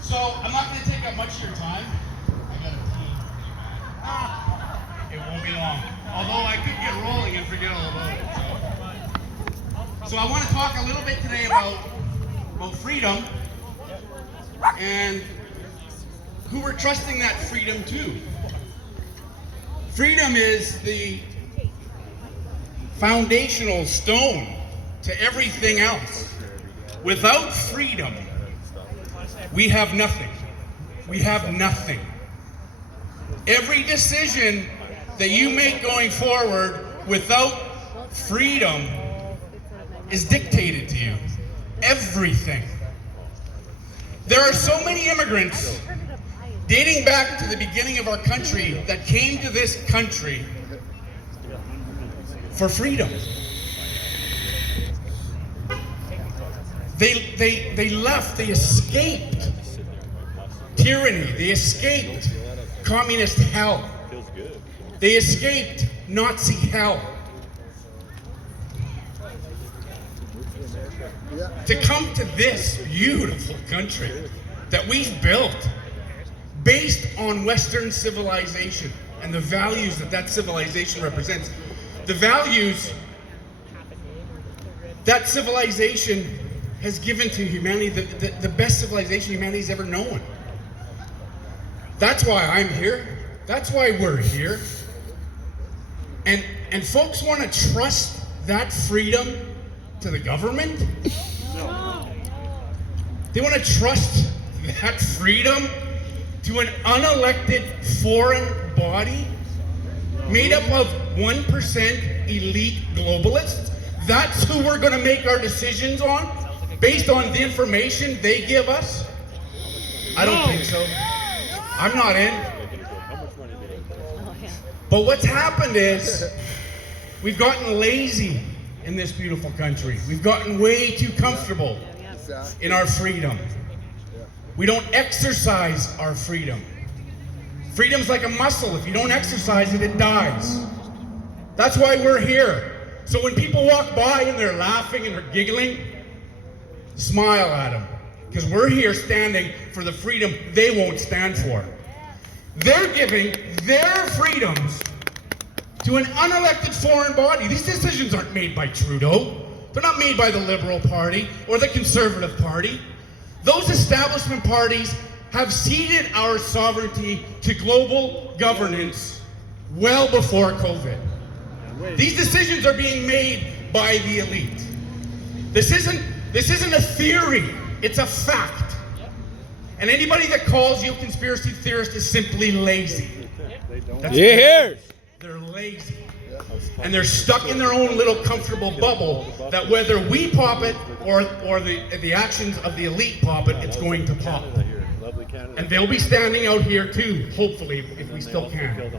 So I'm not going to take up much of your time. I got a team. It won't be long. Although I could get rolling and forget all about it. So I want to talk a little bit today about freedom and who we're trusting that freedom to. Freedom is the foundational stone to everything else. Without freedom, we have nothing. We have nothing. Every decision that you make going forward without freedom is dictated to you. Everything. There are so many immigrants dating back to the beginning of our country that came to this country for freedom. They left, they escaped tyranny, they escaped communist hell, they escaped Nazi hell. To come to this beautiful country that we've built based on Western civilization and the values that that civilization represents. The values that civilization has given to humanity, the best civilization humanity's ever known. That's why I'm here. That's why we're here. And folks want to trust that freedom to the government? No. They want to trust that freedom to an unelected foreign body made up of 1% elite globalists? That's who we're going to make our decisions on based on the information they give us? I don't think so. I'm not in. But what's happened is we've gotten lazy in this beautiful country. We've gotten way too comfortable in our freedom. We don't exercise our freedom. Freedom's like a muscle. If you don't exercise it, it dies. That's why we're here. So when people walk by and they're laughing and they're giggling, smile at them. Because we're here standing for the freedom they won't stand for. They're giving their freedoms to an unelected foreign body. These decisions aren't made by Trudeau. They're not made by the Liberal Party or the Conservative Party. Those establishment parties have ceded our sovereignty to global governance well before COVID. These decisions are being made by the elite. This isn't a theory, it's a fact. And anybody that calls you a conspiracy theorist is simply lazy. They're lazy. And they're stuck in their own little comfortable bubble that whether we pop it or the actions of the elite pop it, it's going to pop. And they'll be standing out here too, hopefully, if we still can.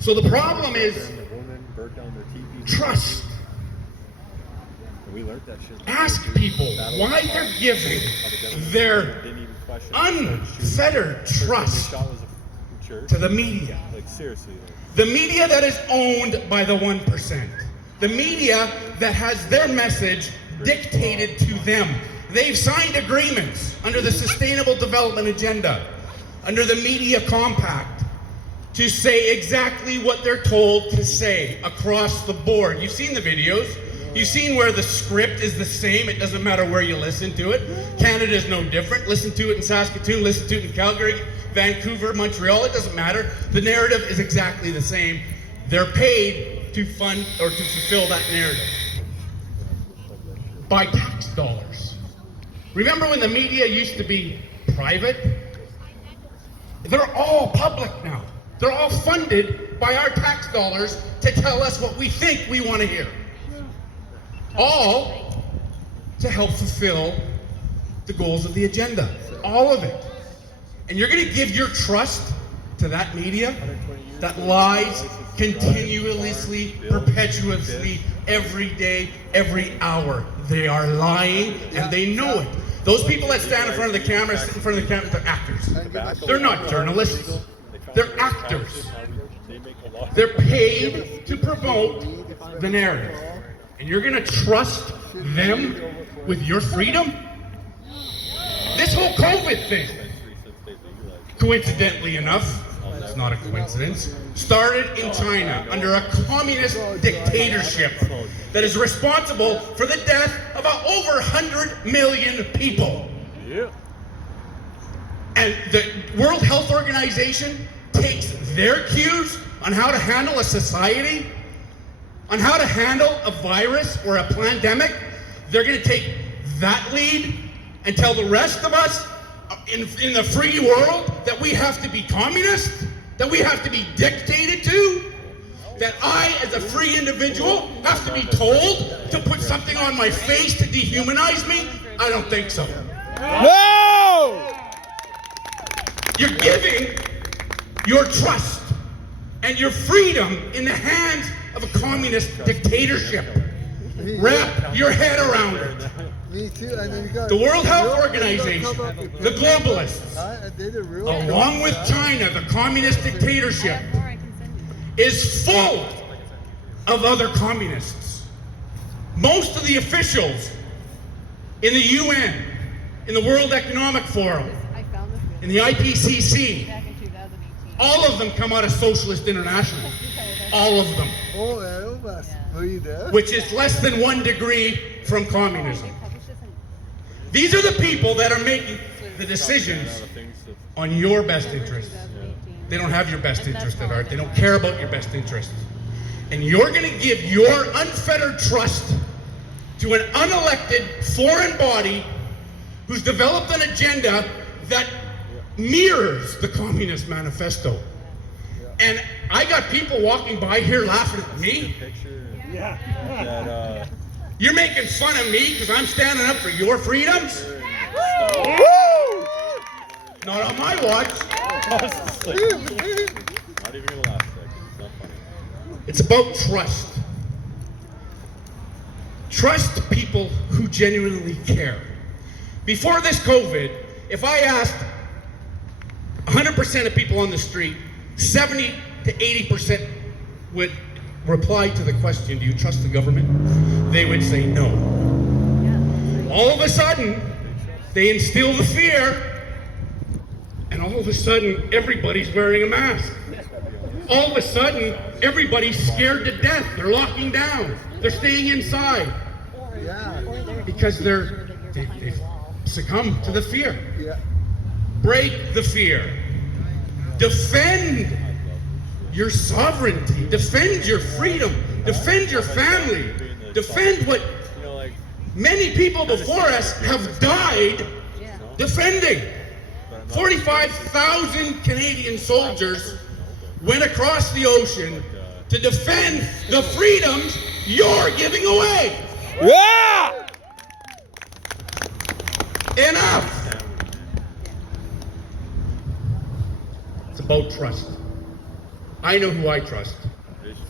So the problem is trust. Ask people why they're giving their unfettered trust to the media. The media that is owned by the 1%. The media that has their message dictated to them. They've signed agreements under the Sustainable Development Agenda, under the Media Compact, to say exactly what they're told to say across the board. You've seen the videos. You've seen where the script is the same. It doesn't matter where you listen to it. Canada's no different. Listen to it in Saskatoon, listen to it in Calgary, Vancouver, Montreal, it doesn't matter. The narrative is exactly the same. They're paid to fund or to fulfill that narrative by tax dollars. Remember when the media used to be private? They're all public now. They're all funded by our tax dollars to tell us what we think we want to hear. All to help fulfill the goals of the agenda. All of it. And you're going to give your trust to that media that lies continuously, perpetuously, every day, every hour. They are lying and they know it. Those people that stand in front of the camera, sit in front of the camera, they're actors. They're not journalists. They're actors. They're paid to promote the narrative. And you're going to trust them with your freedom? This whole COVID thing, coincidentally enough, it's not a coincidence, started in China under a communist dictatorship that is responsible for the death of over 100 million people. Yeah. And the World Health Organization takes their cues on how to handle a society, on how to handle a virus or a pandemic. They're going to take that lead and tell the rest of us in the free world that we have to be communist, that we have to be dictated to, that I, as a free individual, have to be told to put something on my face to dehumanize me? I don't think so. No! You're giving your trust and your freedom in the hands of a communist dictatorship. Wrap your head around it. Me too. And then you got The World Health Organization, the globalists, I did it real along with China, the communist dictatorship, is full of other communists. Most of the officials in the UN, in the World Economic Forum, in the IPCC, all of them come out of Socialist International. All of them. Oh, were you there? Which is less than 1 degree from communism. These are the people that are making the decisions on your best interest. They don't have your best interest at heart. They don't care about your best interest. And you're going to give your unfettered trust to an unelected foreign body who's developed an agenda that mirrors the Communist Manifesto. And I got people walking by here laughing at me. Yeah. You're making fun of me because I'm standing up for your freedoms? Woo! Not on my watch. Not even gonna laugh. It's not funny. It's about trust. Trust people who genuinely care. Before this COVID, if I asked 100% of people on the street, 70 to 80% would reply to the question, do you trust the government? They would say no. All of a sudden, they instill the fear, and all of a sudden, everybody's wearing a mask. All of a sudden, everybody's scared to death. They're locking down. They're staying inside. Because they've succumbed to the fear. Break the fear. Defend your sovereignty. Defend your freedom. Defend your family. Defend what many people before us have died defending. 45,000 Canadian soldiers went across the ocean to defend the freedoms you're giving away. Yeah! Enough! It's about trust. I know who I trust.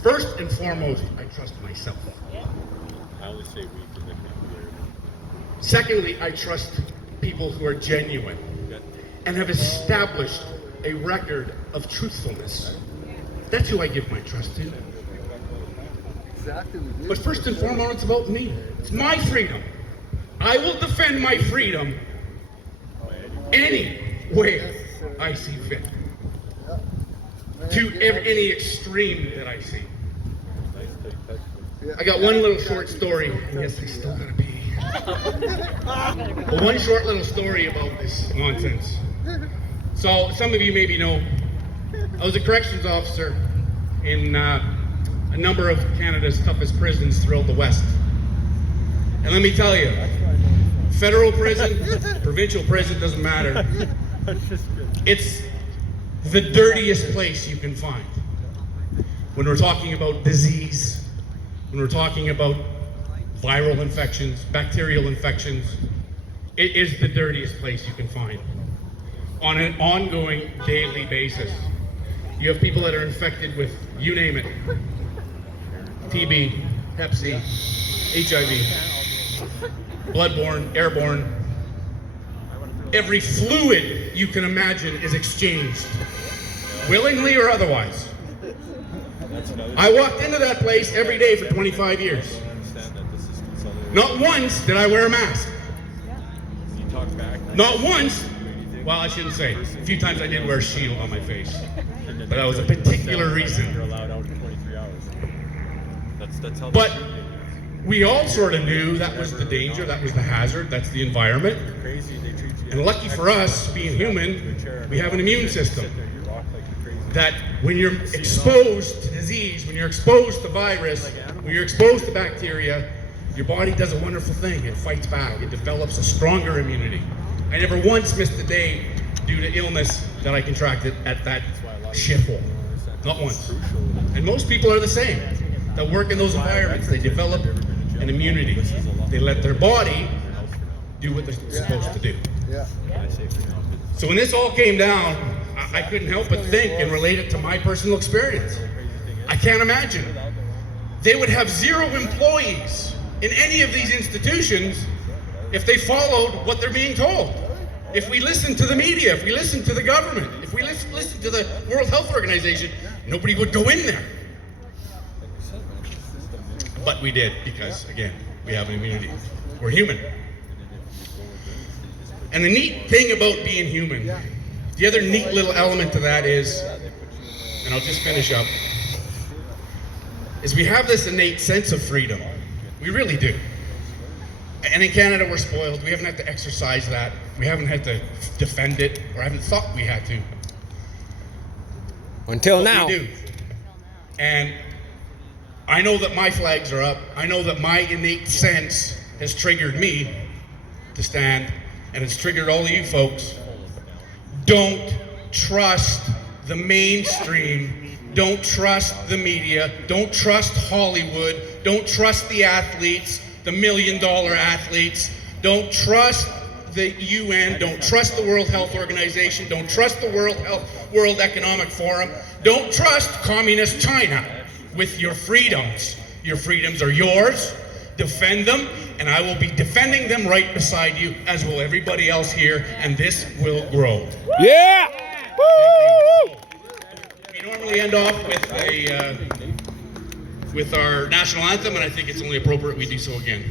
First and foremost, I trust myself. I only say we because I can't hear. Secondly, I trust people who are genuine and have established a record of truthfulness. That's who I give my trust to. But first and foremost, it's about me. It's my freedom. I will defend my freedom any way I see fit. To any extreme that I see. I got one little short story. Yes, I still gotta pee. But one short little story about this nonsense. So, some of you maybe know, I was a corrections officer in a number of Canada's toughest prisons throughout the West. And let me tell you, federal prison, provincial prison, doesn't matter. It's the dirtiest place you can find. When we're talking about disease, when we're talking about viral infections, bacterial infections, it is the dirtiest place you can find. On an ongoing daily basis. You have people that are infected with, you name it, TB, Hep C, HIV, bloodborne, airborne. Every fluid you can imagine is exchanged, willingly or otherwise. I walked into that place every day for 25 years. Not once did I wear a mask. talk back. Not once. Well, I shouldn't say. A few times I did wear a shield on my face. But that was a particular reason. You're allowed out in 23 hours. That's how. But we all sort of knew that was the danger, that was the hazard, that's the environment. Crazy, they treat you. And lucky for us, being human, we have an immune system that when you're exposed to disease, when you're exposed to virus, when you're exposed to bacteria, your body does a wonderful thing. It fights back. It develops a stronger immunity. I never once missed a day due to illness that I contracted at that shithole. Not once. And most people are the same. That work in those environments, they develop an immunity. They let their body do what they're supposed to do. Yeah. So when this all came down, I couldn't help but think and relate it to my personal experience. I can't imagine. They would have 0 employees in any of these institutions if they followed what they're being told. If we listen to the media, if we listen to the government, if we listen to the World Health Organization, nobody would go in there. But we did because, again, we have an immunity. We're human. And the neat thing about being human, the other neat little element to that is, and I'll just finish up, is we have this innate sense of freedom. We really do. And in Canada, we're spoiled. We haven't had to exercise that. We haven't had to defend it, or haven't thought we had to. Until But now. we do. And I know that my flags are up. I know that my innate sense has triggered me to stand, and it's triggered all of you folks. Don't trust the mainstream. Don't trust the media. Don't trust Hollywood. Don't trust the athletes, the $1 million athletes. Don't trust the UN. Don't trust the World Health Organization. Don't trust the World Economic Forum. Don't trust Communist China with your freedoms. Your freedoms are yours. Defend them, and I will be defending them right beside you, as will everybody else here, and this will grow. Yeah! Woo! We normally end off with our national anthem, and I think it's only appropriate we do so again.